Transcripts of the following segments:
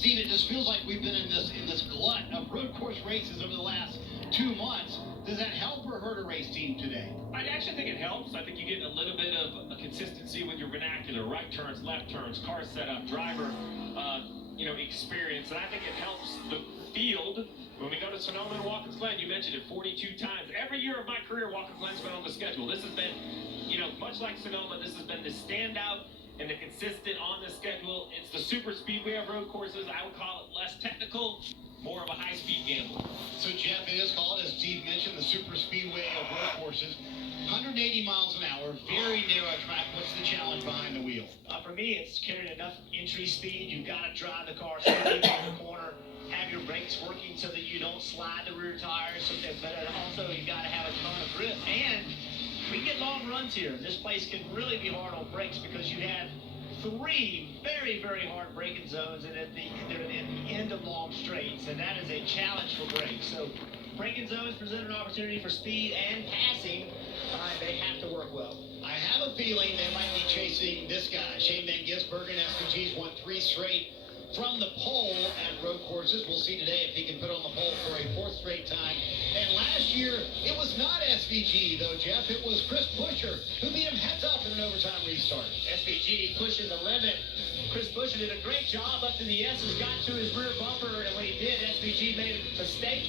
Steve, it just feels like we've been in this glut of road course races over the last 2 months. Does that help or hurt a race team today? I actually think it helps. I think you get a little bit of a consistency with your vernacular, right turns, left turns, car setup, driver, experience, and I think it helps the field. When we go to Sonoma and Watkins Glen, you mentioned it 42 times. Every year of my career, Watkins Glen's been on the schedule. This has been, much like Sonoma, this has been the standout and the consistent on the schedule. It's the super speedway of road courses. I would call it less technical, more of a high-speed gamble. So, Jeff, it is called, as Steve mentioned, the super speedway of road courses. 180 miles an hour, very narrow track. What's the challenge behind the wheel? For me, it's carrying enough entry speed. You've got to drive the car smoothly around the corner, have your brakes working so that you don't slide the rear tires. But also, you've got to have a ton of grip. And we get long runs here. This place can really be hard on brakes because you have 3 very, very hard braking zones, and they're at the end of long straights, and that is a challenge for brakes. So braking zones present an opportunity for speed and passing. They have to work well. I have a feeling they might be chasing this guy. Shane Van Gisbergen, SVG's won 3 straight from the pole at road courses. We'll see today if he can put on the pole for a 4th straight time. And last year, it was not SVG, though, Jeff. It was Chris Buescher who beat him heads up in an overtime restart. SVG pushing the limit. Chris Buescher did a great job up to the S's, got to his rear bumper, and when he did, SVG made a mistake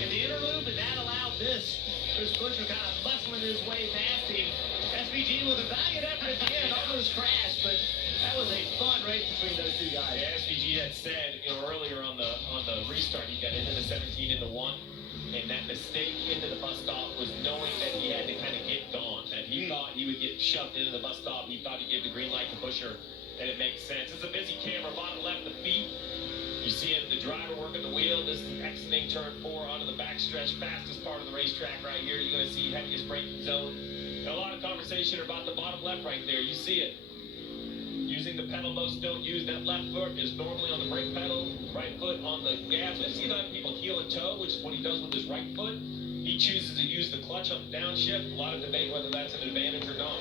in the inner loop, and that allowed this. Chris Buescher kind of muscling his way past him. SVG with a valiant effort at the end, almost crashed, but that was a fun race between those 2 guys. Yeah, SVG had said, earlier on the restart, he got into the 17 into 1, and that mistake into the bus stop was knowing that he had to kind of get gone, that he thought he would get shoved into the bus stop. He thought he'd give the green light to Buescher, and it makes sense. It's a busy camera, bottom left, the feet. You see the driver working the wheel. This is exiting turn 4 onto the backstretch, fastest part of the racetrack right here. You're going to see heaviest braking zone. And a lot of conversation about the bottom left right there. You see it. Using the pedal most don't use. That left foot is normally on the brake pedal, right foot on the gas. We've seen other people heel and toe, which is what he does with his right foot. He chooses to use the clutch on the downshift. A lot of debate whether that's an advantage or not.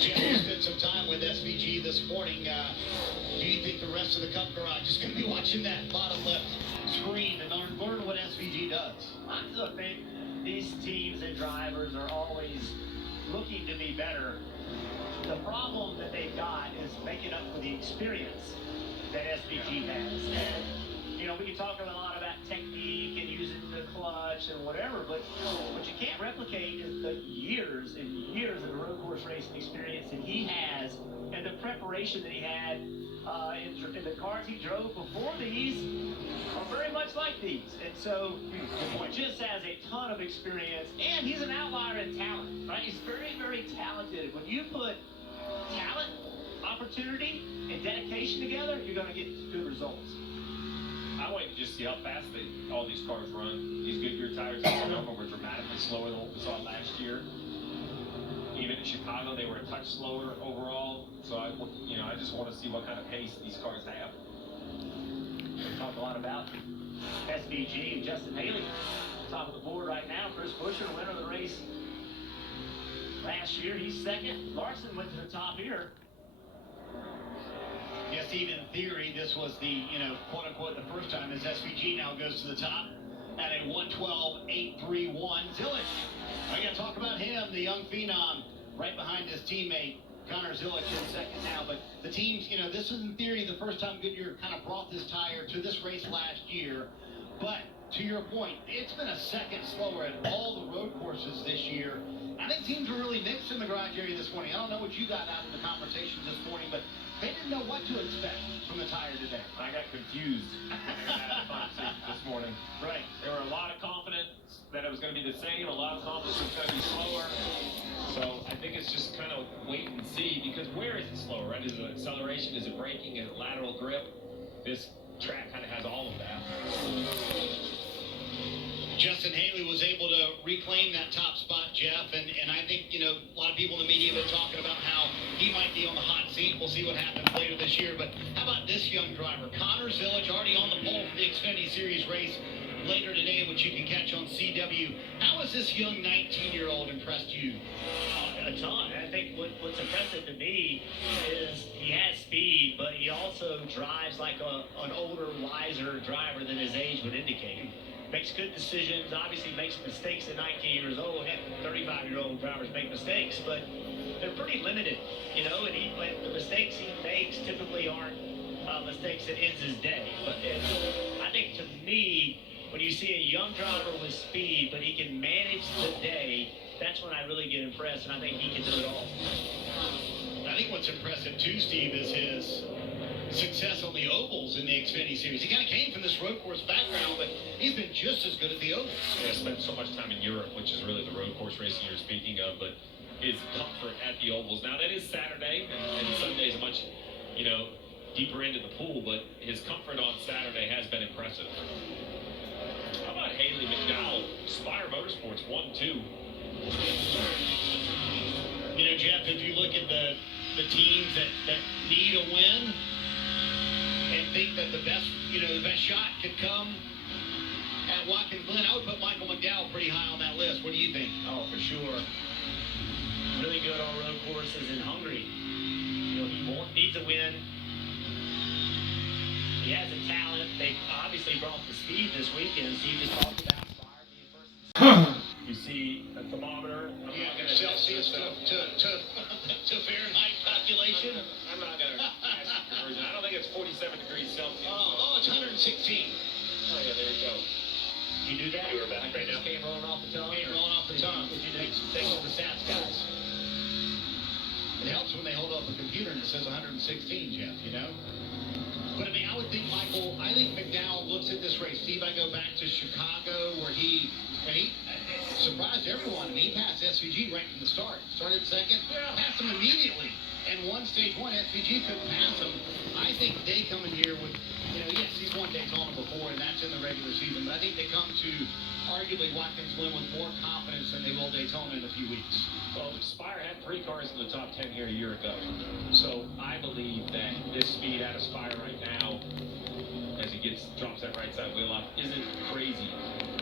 Jeff, you spent some time with SVG this morning. Do you think the rest of the Cup garage is going to be watching that bottom left screen and learn what SVG does? I still think these teams and drivers are always looking to be better. The problem that they've got is making up for the experience that SVG has. And, we can talk a lot about technique and using the clutch and whatever, but what you can't replicate is the years and years of road course racing experience that he has and the preparation that he had in the cars he drove before these are very much like these. And so he just has a ton of experience, and he's an outlier in talent, right? He's very, very talented. When you put talent, opportunity, and dedication together, you're going to get good results. I want to just see how fast all these cars run. These Goodyear tires in Sonoma were dramatically slower than what we saw last year. Even in Chicago, they were a touch slower overall. So I just want to see what kind of pace these cars have. We talk a lot about SVG and Justin Haley, top of the board right now. Chris Buescher, winner of the race last year. He's second. Larson went to the top here. Yes, even in theory, this was the, quote-unquote, the first time as SVG now goes to the top at a 112.831. Zilich, I got to talk about him, the young phenom, right behind his teammate, Connor Zilich in second now. But the teams, this is in theory the first time Goodyear kind of brought this tire to this race last year. But to your point, it's been a second slower at all the road courses this year. I think teams were really mixed in the garage area this morning. I don't know what you got out of the conversations this morning, but they didn't know what to expect from the tire today. I got confused this morning. Right. There were a lot of confidence that it was going to be the same, a lot of confidence it was going to be slower. So I think it's just kind of wait and see, because where is it slower, right? Is it acceleration? Is it braking? Is it lateral grip? This track kind of has all of that. Justin Haley was able to reclaim that top spot, Jeff, and I think, a lot of people in the media have been talking about how he might be on the hot seat. We'll see what happens later this year, but how about this young driver? Connor Zilich already on the pole for the Xfinity Series race later today, which you can catch on CW. How has this young 19-year-old impressed you? A ton. I think what's impressive to me is he has speed, but he also drives like an older, wiser driver than his age would indicate. Makes good decisions, obviously makes mistakes at 19 years old. Heck, 35-year-old drivers make mistakes, but they're pretty limited, you know, and the mistakes he makes typically aren't mistakes that ends his day. But I think to me, when you see a young driver with speed, but he can manage the day, that's when I really get impressed, and I think he can do it all. I think what's impressive too, Steve, is his success on the ovals in the Xfinity Series. He kind of came from this road course background, but he's been just as good at the ovals. Yeah, spent so much time in Europe, which is really the road course racing you're speaking of, but his comfort at the ovals. Now, that is Saturday, and Sunday's much, deeper into the pool, but his comfort on Saturday has been impressive. How about Haley McDowell? Spire Motorsports 1-2. Jeff, if you look at the teams that need a win and think that the best shot could come at Watkins Glen, I would put Michael McDowell pretty high on that list. What do you think? Oh, for sure. Really good on road courses and hungry. He needs a win. He has the talent. They obviously brought the speed this weekend. Steve just talked about Spire being first. You see a thermometer. Celsius to Fahrenheit calculation. I'm not going to ask you conversion. I don't think it's 47 degrees Celsius. Oh, it's 116. Oh, yeah, there you go. You do that? You were back right now. Came rolling off the tongue. Came rolling off the tongue. Would you do things with the stats guys? It helps when they hold up a computer and it says 116, Jeff, But, I would think, Michael, McDowell looks at this race. Steve, I go back to Chicago where he surprised everyone. He passed SVG right from the start. Started second, passed him immediately, and won stage one. SVG couldn't pass him. I think they come in here with, yes, he's won Daytona before, and that's in the regular season, but I think they come to arguably Watkins Glen with more confidence than they will Daytona in a few weeks. Well, Spire had 3 cars in the top 10 here a year ago. So I believe that this speed out of Spire right now, as he drops that right side wheel off, isn't crazy.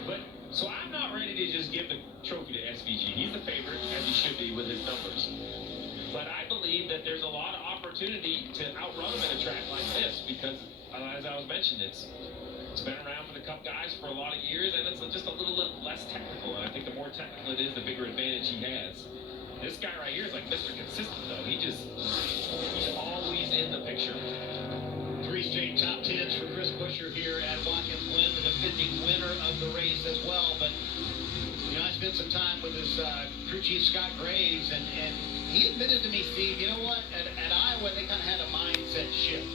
But so I'm not ready to just give the trophy to SVG. He's the favorite, as he should be with his numbers. But I believe that there's a lot of opportunity to outrun him in a track like this because, as I was mentioning, it's been around for the Cup guys for a lot of years, and it's just a little less technical. And I think the more technical it is, the bigger advantage he has. This guy right here is like Mr. Consistent, though. He's always in the picture. 3 straight top 10s for Chris Buescher here at Watkins Glen, the defending winner of the race as well. But, I spent some time with his crew chief, Scott Graves, and he admitted to me, Steve, you know what? At Iowa, they kind of had a mindset shift.